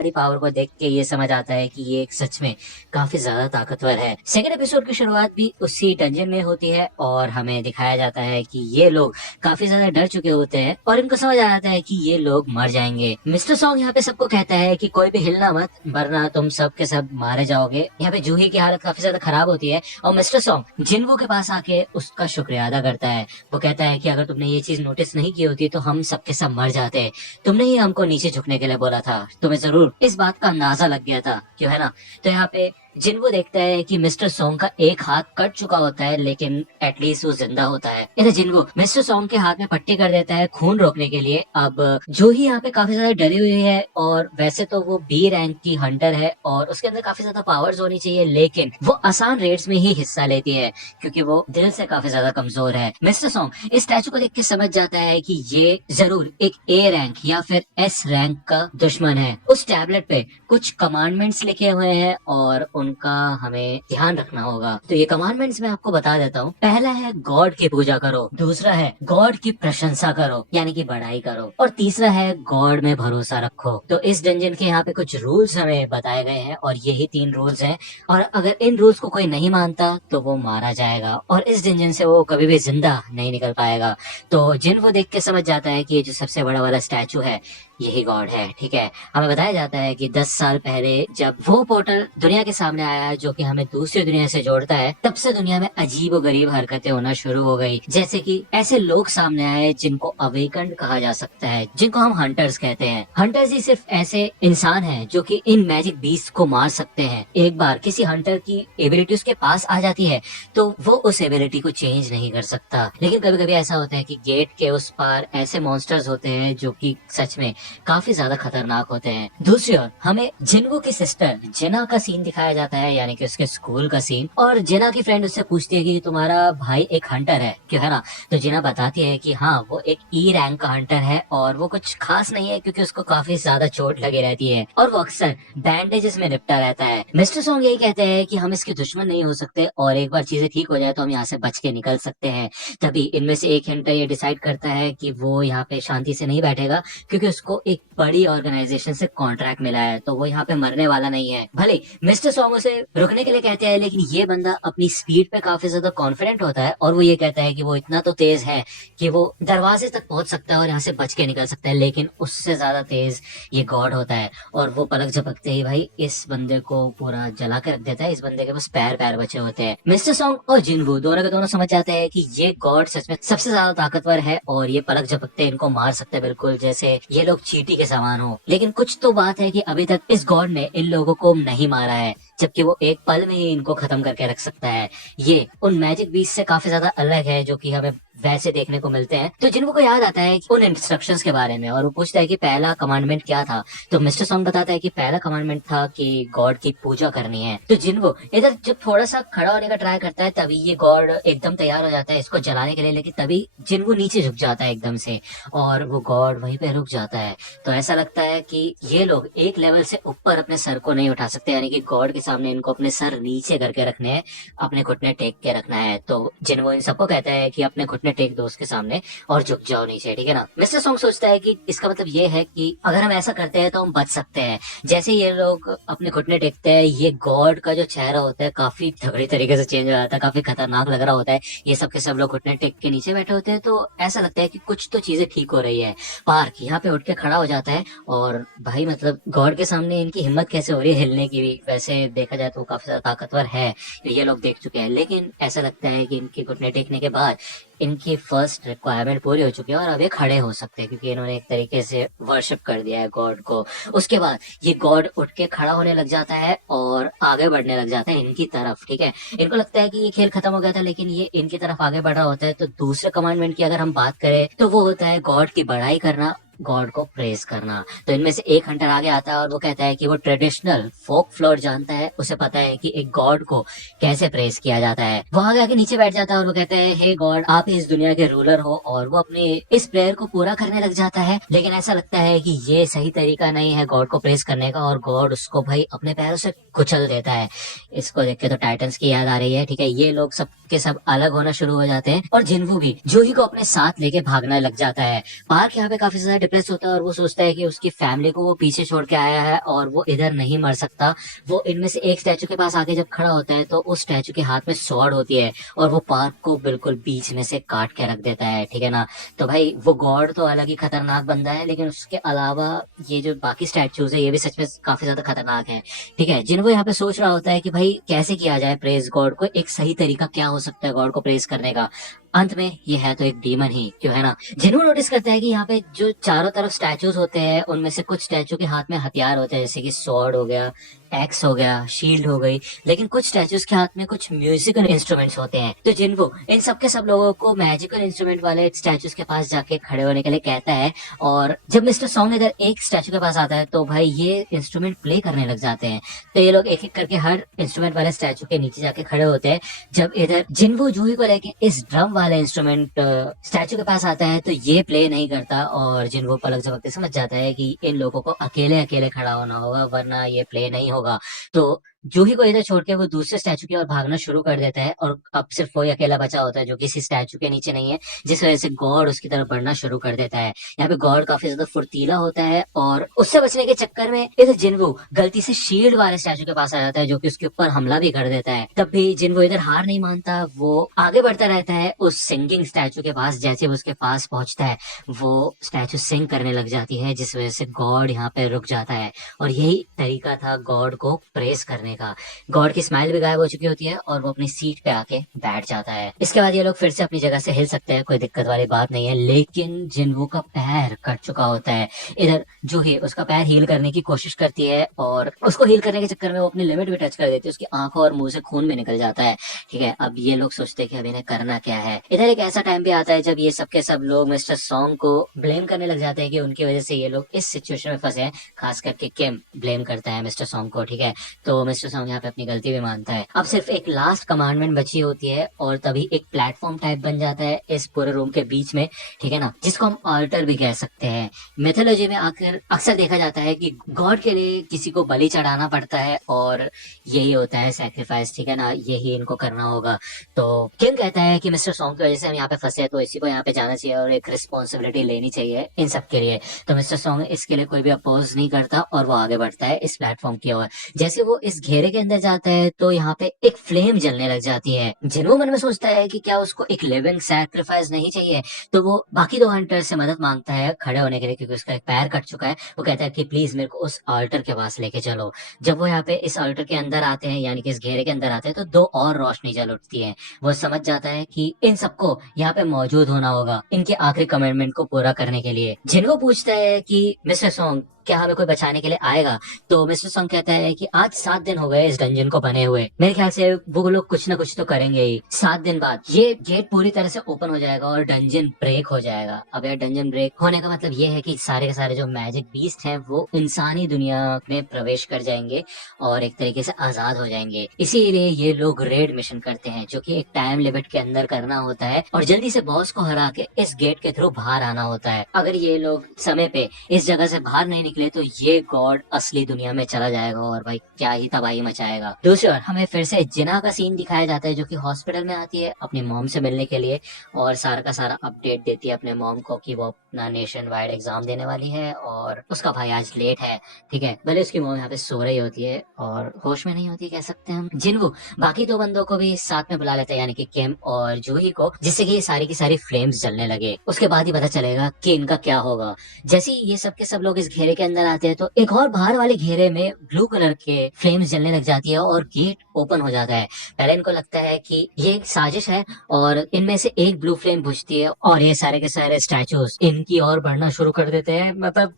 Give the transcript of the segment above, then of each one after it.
Power को देख के ये समझ आता है कि ये एक सच में काफी ज्यादा ताकतवर है। सेकंड एपिसोड की शुरुआत भी उसी डंजन में होती है और हमें दिखाया जाता है कि ये लोग काफी ज्यादा डर चुके होते हैं और इनको समझ आ जाता है कि ये लोग मर जाएंगे। मिस्टर सॉन्ग यहाँ पे सबको कहता है कि कोई भी हिलना मत, वरना तुम सब के सब मारे जाओगे। यहाँ पे जूही की हालत काफी ज्यादा खराब होती है और मिस्टर सॉन्ग जिन्वो के पास आके उसका शुक्रिया अदा करता है। वो कहता है कि अगर तुमने ये चीज नोटिस नहीं की होती तो हम सबके सब मर जाते। तुमने ही हमको नीचे झुकने के लिए बोला था, तुम्हें जरूर इस बात का अंदाजा लग गया था, क्यों है ना। तो यहाँ पे जिन्वो देखता है कि मिस्टर सॉन्ग का एक हाथ कट चुका होता है, लेकिन एटलीस्ट वो जिंदा होता है। इधर जिन्वो मिस्टर सॉन्ग के हाथ में पट्टी कर देता है खून रोकने के लिए। अब जो ही यहाँ पे काफी ज्यादा डरी हुई है और वैसे तो वो बी रैंक की हंटर है और उसके अंदर काफी ज्यादा पावर्स होनी चाहिए, लेकिन वो आसान रेड्स में ही हिस्सा लेती है क्योंकि वो दिल से काफी ज्यादा कमजोर है। मिस्टर सॉन्ग इस स्टैचू को देख के समझ जाता है कि ये जरूर एक ए रैंक या फिर एस रैंक का दुश्मन है। उस टैबलेट पे कुछ कमांडमेंट्स लिखे हुए हैं और उनका हमें ध्यान रखना होगा। तो ये कमांडमेंट्स मैं आपको बता देता हूँ। पहला है गॉड की पूजा करो, दूसरा है गॉड की प्रशंसा करो यानी कि बड़ाई करो, और तीसरा है गॉड में भरोसा रखो। तो इस डंजन के यहाँ पे कुछ रूल्स हमें बताए गए हैं और यही 3 रूल्स हैं, और अगर इन रूल्स को कोई नहीं मानता तो वो मारा जाएगा और इस डंजन से वो कभी भी जिंदा नहीं निकल पाएगा। तो जिन वो देख के समझ जाता है कि ये जो सबसे बड़ा वाला स्टैचू है यही गॉड है। ठीक है, हमें बताया जाता है कि 10 साल पहले जब वो पोर्टल दुनिया के सामने आया है जो कि हमें दूसरी दुनिया से जोड़ता है, तब से दुनिया में अजीब और गरीब हरकतें होना शुरू हो गई। जैसे कि ऐसे लोग सामने आए जिनको अवेकन्ड कहा जा सकता है, जिनको हम हंटर्स कहते हैं। हंटर्स ही सिर्फ ऐसे इंसान हैं जो कि इन मैजिक बीस्ट को मार सकते हैं। एक बार किसी हंटर की एबिलिटी उसके पास आ जाती है तो वो उस एबिलिटी को चेंज नहीं कर सकता। लेकिन कभी कभी ऐसा होता है कि गेट के उस पार ऐसे मॉन्स्टर्स होते हैं जो कि सच में काफी ज्यादा खतरनाक होते हैं। दूसरी ओर हमें जिन्वो की सिस्टर जेना का सीन दिखाया जाता है, यानी कि उसके स्कूल का सीन। और जेना की फ्रेंड उससे पूछती है कि तुम्हारा भाई एक हंटर है, क्यों है ना। तो जेना बताती है कि हाँ, वो एक ई रैंक का हंटर है और वो कुछ खास नहीं है क्योंकि उसको काफी ज्यादा चोट लगी रहती है और वो अक्सर बैंडेजेस में लिपटा रहता है। मिस्टर सॉन्ग यही कहते हैं कि हम इसके दुश्मन नहीं हो सकते और एक बार चीजें ठीक हो जाए तो हम यहाँ से बच के निकल सकते हैं। तभी इनमें से एक हंटर ये डिसाइड करता है कि वो यहाँ पे शांति से नहीं बैठेगा क्योंकि उसको एक बड़ी ऑर्गेनाइजेशन से कॉन्ट्रैक्ट मिला है, तो वो यहाँ पे मरने वाला नहीं है। भले मिस्टर सॉन्ग उसे रुकने के लिए कहते हैं, लेकिन ये बंदा अपनी स्पीड पे काफी ज्यादा कॉन्फिडेंट होता है और वो ये कहता है कि वो इतना तो तेज है कि वो दरवाजे तक पहुंच सकता है और यहाँ से बच के निकल सकता है, लेकिन उससे ज्यादा तेज ये गॉड होता है। और वो पलक झपकते ही भाई इस बंदे को पूरा जला कर रख देता है। इस बंदे के पास पैर पैर बचे होते हैं। मिस्टर सॉन्ग और जिन्वो दोनों के दोनों समझ जाते हैं कि ये गॉड सच में सबसे ज्यादा ताकतवर है और ये पलक झपकते इनको मार सकते हैं, बिल्कुल जैसे ये लोग चींटी के समान हो। लेकिन कुछ तो बात है कि अभी तक इस गॉड ने इन लोगों को नहीं मारा है, जबकि वो एक पल में ही इनको खत्म करके रख सकता है। ये उन मैजिक बीस्ट से काफी ज्यादा अलग है जो कि हमें वैसे देखने को मिलते हैं। तो जिनको को याद आता है उन इंस्ट्रक्शंस के बारे में और वो पूछता है कि पहला कमांडमेंट क्या था। तो मिस्टर सॉन्ग बताता है कि पहला कमांडमेंट था कि गॉड की पूजा करनी है। तो जिनको इधर जब थोड़ा सा खड़ा होने का ट्राई करता है तभी ये गॉड एकदम तैयार हो जाता है इसको जलाने के लिए, लेकिन तभी जिनको नीचे झुक जाता है एकदम से और वो गॉड वहीं पे रुक जाता है। तो ऐसा लगता है कि ये लोग एक लेवल से ऊपर अपने सर को नहीं उठा सकते, यानी कि गॉड के सामने इनको अपने सर नीचे करके रखने हैं, अपने घुटने टेक के रखना है। तो जिनको इन सबको कहता है कि अपने घुटने टेक दो उसके सामने और झुक जाओ नीचे, ठीक है ना। मिस्टर सॉन्ग सोचता है कि इसका मतलब ये है कि अगर हम ऐसा करते हैं तो हम बच सकते हैं। जैसे ये लोग अपने घुटने टेकते हैं, ये गॉड का जो चेहरा होता है काफी तगड़ी तरीके से चेंज हो जाता है, काफी खतरनाक लग रहा होता है। ये सब के सब लोग घुटने टेक के नीचे बैठे होते हैं, तो ऐसा लगता है कि कुछ तो चीजें ठीक हो रही है। पार्क यहाँ पे उठ के खड़ा हो जाता है और भाई मतलब गॉड के सामने इनकी हिम्मत कैसे हो रही है हिलने की भी। वैसे देखा जाए तो वो काफी ज्यादा ताकतवर है, ये लोग देख चुके हैं, लेकिन ऐसा लगता है कि इनके घुटने टेकने के बाद इनकी फर्स्ट रिक्वायरमेंट पूरी हो चुकी है और अब ये खड़े हो सकते हैं क्योंकि इन्होंने एक तरीके से वर्शिप कर दिया है गॉड को। उसके बाद ये गॉड उठ के खड़ा होने लग जाता है और आगे बढ़ने लग जाता है इनकी तरफ। ठीक है, इनको लगता है कि ये खेल खत्म हो गया था, लेकिन ये इनकी तरफ आगे बढ़ रहा होता है। तो दूसरे कमांडमेंट की अगर हम बात करें तो वो होता है गॉड की बड़ाई करना, गॉड को प्रेज करना। तो इनमें से एक हंटर आगे आता है और वो कहता है कि वो ट्रेडिशनल फोक फ्लोर जानता है, उसे पता है कि एक गॉड को कैसे प्रेज किया जाता है। वो आगे आके नीचे बैठ जाता है और वो कहता है हे गॉड, आप इस दुनिया के रूलर हो, और वो अपने इस प्रेयर को पूरा करने लग जाता है। लेकिन ऐसा लगता है कि ये सही तरीका नहीं है गॉड को प्रेज करने का और गॉड उसको भाई अपने पैरों से कुचल देता है। इसको देख के तो टाइटंस की याद आ रही है। ठीक है, ये लोग सब के सब अलग होना शुरू हो जाते हैं और जिन्वो भी जूही को अपने साथ लेके भागने लग जाता है। पार्क यहाँ पे काफी ज्यादा डिप्रेस होता है और वो सोचता है कि उसकी फैमिली को वो पीछे छोड़ के आया है और वो इधर नहीं मर सकता। वो इनमें से एक स्टैचू के पास आके जब खड़ा होता है तो उस स्टैचू के हाथ में स्वॉर्ड होती है और वो पार्क को बिल्कुल बीच में से काट के रख देता है, ठीक है ना। तो भाई वो गॉड तो अलग ही खतरनाक बंदा है, लेकिन उसके अलावा ये जो बाकी स्टैचूज है ये भी सच में काफी ज्यादा खतरनाक है, ठीक है। जिनको यहाँ पे सोच रहा होता है कि भाई कैसे किया जाए प्रेज गॉड को, एक सही तरीका क्या हो सकता है गॉड को प्रेज करने का। अंत में ये है तो एक डीमन ही, क्यों है ना। जिन्हों नोटिस करता है कि यहाँ पे जो चारों तरफ स्टैचूज होते हैं उनमें से कुछ स्टैचू के हाथ में हथियार होते हैं, जैसे कि स्वॉर्ड हो गया, एक्स हो गया, शील्ड हो गई, लेकिन कुछ स्टैचूज के हाथ में कुछ म्यूजिकल इंस्ट्रूमेंट्स होते हैं। तो जिनको इन सब के सब लोगों को मैजिकल इंस्ट्रूमेंट वाले स्टैचूज के पास जाके खड़े होने के लिए कहता है। और जब मिस्टर सॉन्ग इधर एक स्टैचू के पास आता है तो भाई ये इंस्ट्रूमेंट प्ले करने लग जाते हैं। तो ये लोग एक एक करके हर इंस्ट्रूमेंट वाले स्टैचू के नीचे जाके खड़े होते हैं। जब इधर जिन्वो जूही को लेके इस ड्रम वाला इंस्ट्रूमेंट स्टैचू के पास आता है तो ये प्ले नहीं करता और जिन्वो पलक झपकते समझ जाता है कि इन लोगों को अकेले अकेले खड़ा होना होगा वरना ये प्ले नहीं होगा। तो जूही को इधर छोड़ के वो दूसरे स्टैचू की ओर भागना शुरू कर देता है और अब सिर्फ वही अकेला बचा होता है जो किसी स्टैचू के नीचे नहीं है, जिस वजह से गॉड उसकी तरफ बढ़ना शुरू कर देता है। यहाँ पे गॉड काफी ज्यादा फुर्तीला होता है और उससे बचने के चक्कर में इधर जिन्वो गलती से शील्ड वाले स्टैचू के पास आ जाता है जो कि उसके ऊपर हमला भी कर देता है। तब भी जिन्वो इधर हार नहीं मानता, वो आगे बढ़ता रहता है उस सिंगिंग स्टैचू के पास। जैसे वो उसके पास पहुंचता है वो स्टैचू सिंग करने लग जाती है, जिस वजह से गॉड यहाँ पे रुक जाता है। और यही तरीका था गॉड को प्रेस करने का। गॉड की स्माइल भी गायब हो चुकी होती है और वो अपनी सीट पे आके बैठ जाता है। इसके बाद ये लोग फिर से अपनी जगह से हिल सकते हैं, कोई दिक्कत वाली बात नहीं है। लेकिन जिन्वो का पैर कट चुका होता है। इधर जूही उसका पैर हील करने की कोशिश करती है और उसको हील करने के चक्कर में वो अपनी लिमिट भी टच कर देती है, उसकी आंखों और मुंह से खून भी निकल जाता है, ठीक है। अब ये लोग सोचते हैं कि अब इन्हें करना क्या है। इधर एक ऐसा टाइम भी आता है जब ये सब के सब लोग मिस्टर सॉन्ग को ब्लेम करने लग जाते हैं कि उनकी वजह से ये लोग इस सिचुएशन में फंसे हैं। खास करके किम ब्लेम करता है मिस्टर सॉन्ग को, ठीक है। तो मिस्टर सॉन्ग यहाँ पे अपनी गलती भी मानता है। अब सिर्फ एक लास्ट कमांडमेंट बची होती है और तभी एक प्लेटफॉर्म टाइप बन जाता है इस पूरे रूम के बीच में, ठीक है ना, जिसको हम ऑल्टर भी कह सकते हैं। मेथोलॉजी में आखिर अक्सर देखा जाता है कि गॉड के लिए किसी को बलि चढ़ाना पड़ता है और यही होता है सैक्रिफाइस, ठीक है ना, यही इनको करना होगा। तो किम कहता है कि मिस्टर सॉन्ग की वजह से हम यहाँ पे फंसे हैं तो इसी को यहाँ पे जाना चाहिए और एक रिस्पॉन्सिबिलिटी लेनी चाहिए इन सब के लिए। तो मिस्टर सॉन्ग इसके लिए कोई भी अपोज नहीं करता और वो आगे बढ़ता है इस प्लेटफॉर्म की ओर। जैसे वो इस घेरे के अंदर जाता है तो यहाँ पे एक फ्लेम जलने लग जाती है। जिन्हों मन में सोचता है कि क्या उसको एक लिविंग सैक्रिफाइस नहीं चाहिए, तो वो बाकी दो हंटर से मदद मांगता है खड़े होने के लिए, क्योंकि उसका एक पैर कट चुका है। वो कहता है कि प्लीज मेरे को उस ऑल्टर के पास लेके चलो। जब वो यहाँ पे इस ऑल्टर के अंदर आते हैं, यानी कि इस घेरे के अंदर आते हैं, तो दो और रोशनी जल उठती है। वो समझ जाता है कि इन सबको यहाँ पे मौजूद होना होगा इनके आखिरी कमिटमेंट को पूरा करने के लिए। जिनको पूछता है कि मिस्टर सॉन्ग क्या हमें कोई बचाने के लिए आएगा, तो मिस्टर सॉन्ग कहता है कि आज 7 दिन हो गए इस डंजन को बने हुए, मेरे ख्याल से वो लोग कुछ ना कुछ तो करेंगे ही। 7 दिन बाद ये गेट पूरी तरह से ओपन हो जाएगा और डंजन ब्रेक हो जाएगा। अब यार डंजन ब्रेक होने का मतलब ये है कि सारे के सारे जो मैजिक बीस्ट हैं वो इंसानी दुनिया में प्रवेश कर जाएंगे और एक तरीके से आजाद हो जाएंगे। इसीलिए ये लोग रेड मिशन करते हैं जो कि एक टाइम लिमिट के अंदर करना होता है और जल्दी से बॉस को हरा के इस गेट के थ्रू बाहर आना होता है। अगर ये लोग समय पे इस जगह से बाहर नहीं निकले तो ये गॉड असली दुनिया में चला जाएगा और भाई क्या ही तबाही मचाएगा। दूसरी ओर हमें फिर से जिना का सीन दिखाया जाता है जो कि हॉस्पिटल में आती है अपनी मॉम से मिलने के लिए और सारा का सारा अपडेट देती है अपने मॉम को कि वो अपना नेशन वाइड एग्जाम देने वाली है और उसका भाई आज लेट है, ठीक है। भले उसकी मॉम यहाँ पे सो रही होती है और होश में नहीं होती कह सकते हैं हम। जिनको बाकी दो बंदों को भी साथ में बुला लेते हैं, यानी कि किम और जूही को, जिससे कि ये सारी की सारी फ्लेम्स जलने लगे। उसके बाद ही पता चलेगा कि इनका क्या होगा। जैसे ही ये सब के सब लोग इस घेरे के अंदर आते हैं तो एक और बाहर वाले घेरे में ब्लू कलर के फ्लेम्स जलने लग जाती है और गेट ओपन हो जाता है। पहले इनको लगता है कि ये एक साजिश है और इनमें से एक ब्लू फ्लेम बुझती है और ये सारे के सारे स्टैचूज इनकी ओर बढ़ना शुरू कर देते हैं। मतलब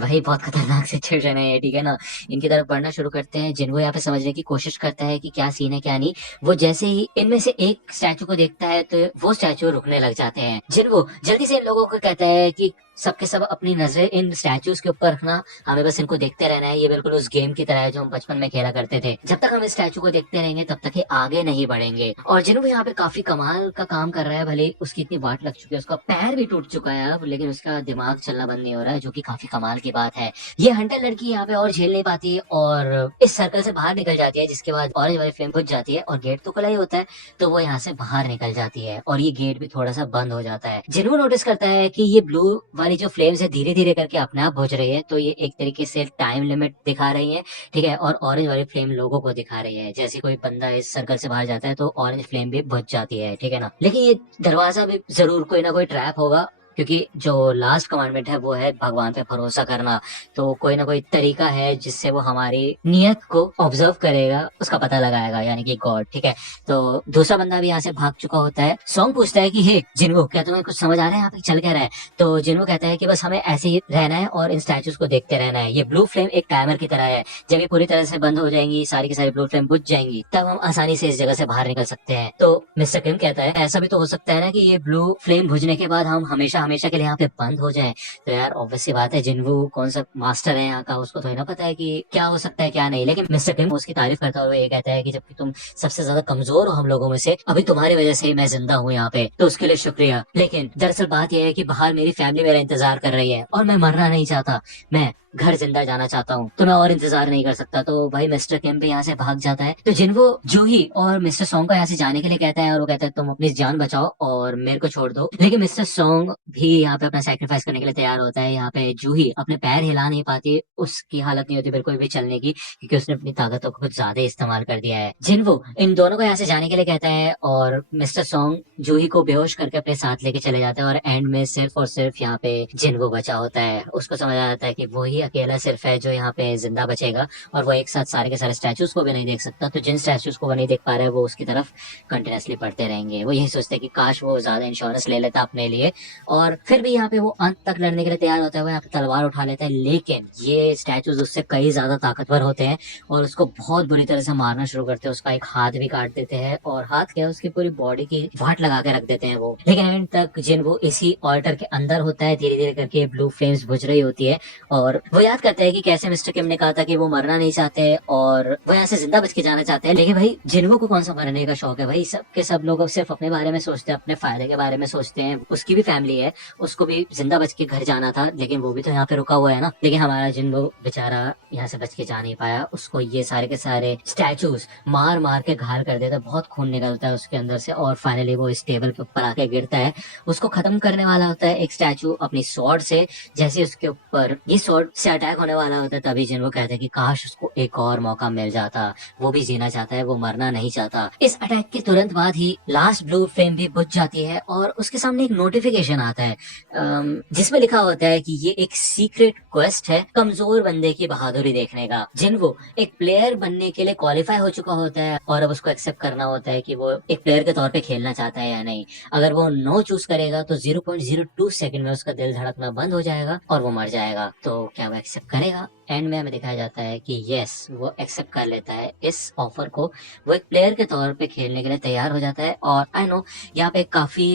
भाई बहुत खतरनाक सिचुएशन है ये, ठीक है ना। इनकी तरफ बढ़ना शुरू करते हैं। जिनको यहाँ पे समझने की कोशिश करता है कि क्या सीन है क्या नहीं। वो जैसे ही इनमें से एक स्टैचू को देखता है तो वो स्टैचू रुकने लग जाते हैं। जिनको जल्दी से इन लोगों को कहता है कि सबके सब अपनी नजरें इन स्टैचूज के ऊपर रखना, हमें बस इनको देखते रहना है। ये बिल्कुल उस गेम की तरह है जो हम बचपन में खेला करते थे। जब तक हम इस स्टैचू को देखते रहेंगे तब तक ये आगे नहीं बढ़ेंगे। और जिन्हों यहाँ पे काफी कमाल का काम कर रहा है, भले उसकी इतनी वाट लग चुकी है, उसका पैर भी टूट चुका है अब, लेकिन उसका दिमाग चलना बंद नहीं हो रहा है, जो कि काफी कमाल की बात है। ये हंटर लड़की यहाँ पे और झेल नहीं पाती और इस सर्कल से बाहर निकल जाती है, जिसके बाद ऑरेंज वाली फ्लेम बुझ जाती है और गेट तो खुला ही होता है, तो वो यहाँ से बाहर निकल जाती है और ये गेट भी थोड़ा सा बंद हो जाता है। जिन्हों नोटिस करता है कि ये ब्लू हमारी जो फ्लेम्स है धीरे-धीरे करके अपने आप बुझ रही है, तो ये एक तरीके से टाइम लिमिट दिखा रही है, ठीक है? और ऑरेंज वाली फ्लेम लोगों को दिखा रही है। जैसे कोई बंदा इस सर्कल से बाहर जाता है तो ऑरेंज फ्लेम भी बुझ जाती है, ठीक है ना? लेकिन ये दरवाज़ा भी ज़रूर कोई ना कोई ट्रैप होगा, क्योंकि जो लास्ट कमांडमेंट है वो है भगवान पे भरोसा करना। तो कोई ना कोई तरीका है जिससे वो हमारी नियत को ऑब्जर्व करेगा, उसका पता लगाएगा, यानी कि गॉड, ठीक है? तो दूसरा बंदा भी यहाँ से भाग चुका होता है। सॉन्ग पूछता है कि हे जिन्हो, क्या तुम्हें कुछ समझ आ रहा है यहाँ पे चल क्या रहा है? तो जिन्हो कहता है कि बस हमें ऐसे ही रहना है और इन स्टैचूज को देखते रहना है। ये ब्लू फ्लेम एक टाइमर की तरह है, जब ये पूरी तरह से बंद हो जाएंगी, सारी की सारी ब्लू फ्लेम बुझ जाएंगी, तब हम आसानी से इस जगह से बाहर निकल सकते हैं। तो मिस्टर किम कहता है ऐसा भी तो हो सकता है ना कि ये ब्लू फ्लेम बुझने के बाद हम हमेशा हमेशा के लिए यहाँ पे बंद हो जाए। तो यार ऑब्वियस सी बात है, जिन्हो कौन सा मास्टर है यहाँ का, उसको थोड़ी ना पता है कि क्या हो सकता है क्या नहीं। लेकिन मिस्टर किम उसकी तारीफ करता हुए ये कहता है कि जबकि तुम सबसे ज्यादा कमजोर हो हम लोगों में से, अभी तुम्हारी वजह से ही मैं जिंदा हूँ यहाँ पे, तो उसके लिए शुक्रिया। लेकिन दरअसल बात यह है कि बाहर मेरी फैमिली मेरा इंतजार कर रही है और मैं मरना नहीं चाहता, मैं घर जिंदा जाना चाहता हूँ, तो मैं और इंतजार नहीं कर सकता। तो भाई मिस्टर किम भी यहाँ से भाग जाता है। तो जिन्हो जूही और मिस्टर सॉन्ग को यहाँ से जाने के लिए कहता है और वो कहता है तुम अपनी जान बचाओ और मेरे को छोड़ दो। लेकिन मिस्टर सॉन्ग भी यहाँ पे अपना सैक्रिफाइस करने के लिए तैयार होता है। यहाँ पे जूही अपने पैर हिला नहीं पाती, उसकी हालत नहीं होती बिल्कुल भी चलने की, क्योंकि उसने अपनी ताकतों को कुछ ज्यादा इस्तेमाल कर दिया है। जिन्हो इन दोनों को यहाँ से जाने के लिए कहता है और मिस्टर सॉन्ग जूही को बेहोश करके अपने साथ लेके चले जाते हैं और एंड में सिर्फ और सिर्फ यहाँ पे जिन्हो बचा होता है। उसको समझ आ जाता है कि वो ही अकेला सिर्फ है जो यहाँ पे जिंदा बचेगा और वो एक साथ सारे के सारे स्टैचूज को भी नहीं देख सकता। तो जिन स्टैचूज को वो नहीं देख पा रहा है वो उसकी तरफ कंटिन्यूसली पढ़ते रहेंगे। वो यही सोचते हैं कि काश वो ज्यादा इंश्योरेंस ले लेता अपने लिए। और फिर भी यहाँ पे वो अंत तक लड़ने के लिए तैयार होता है, वो यहाँ पे तलवार उठा लेता है। लेकिन ये स्टैचूज उससे कई ज्यादा ताकतवर होते हैं और उसको बहुत बुरी तरह से मारना शुरू करते हैं। उसका एक हाथ भी काट देते हैं और हाथ क्या, उसकी पूरी बॉडी की वाट लगा के रख देते हैं वो। लेकिन एंड तक जिन वो इसी ऑल्टर के अंदर होता है, धीरे धीरे करके ब्लू फ्लेम्स बुझ रही होती है और वो याद करता है कि कैसे मिस्टर किम ने कहा था कि वो मरना नहीं चाहते और वो यहाँ से जिंदा बच के जाना चाहते हैं। लेकिन भाई जिन्हो को कौन सा मरने का शौक है? भाई सब के सब लोग सिर्फ अपने बारे में सोचते हैं, अपने फायदे के बारे में सोचते हैं। उसकी भी फैमिली है, उसको भी जिंदा बच के घर जाना था, लेकिन वो भी तो यहाँ पे रुका हुआ है ना। लेकिन हमारा जिन्हो बेचारा यहाँ से बच के जा नहीं पाया, उसको ये सारे के सारे स्टैचूज मार मार के घायल कर देता है, बहुत खून निकलता है उसके अंदर से और फाइनली वो इस टेबल के ऊपर आके गिरता है। उसको खत्म करने वाला होता है एक स्टैचू अपनी स्वॉर्ड से। जैसे उसके ऊपर ये स्वॉर्ड से अटैक होने वाला होता है, तभी जिन्हो कहते हैं कि काश उसको एक और मौका मिल जाता, वो भी जीना चाहता है, वो मरना नहीं चाहता। इस अटैक के तुरंत बाद ही लास्ट ब्लू फ्लेम भी बुझ जाती है और उसके सामने एक नोटिफिकेशन आता है जिसमें लिखा होता है कि ये एक सीक्रेट क्वेस्ट है कमजोर बंदे की बहादुरी देखने का। जिन्हो एक प्लेयर बनने के लिए क्वालिफाई हो चुका होता है और अब उसको एक्सेप्ट करना होता है कि वो एक प्लेयर के तौर पे खेलना चाहता है या नहीं। अगर वो नो चूज करेगा तो 0.02 सेकंड में उसका दिल धड़कना बंद हो जाएगा और वो मर जाएगा। तो क्या वो एक्सेप्ट करेगा? एंड में हमें दिखाया जाता है कि यस, वो एक्सेप्ट कर लेता है इस ऑफर को। वो एक प्लेयर के तौर पे खेलने के लिए तैयार हो जाता है। और आई नो यहाँ पे काफी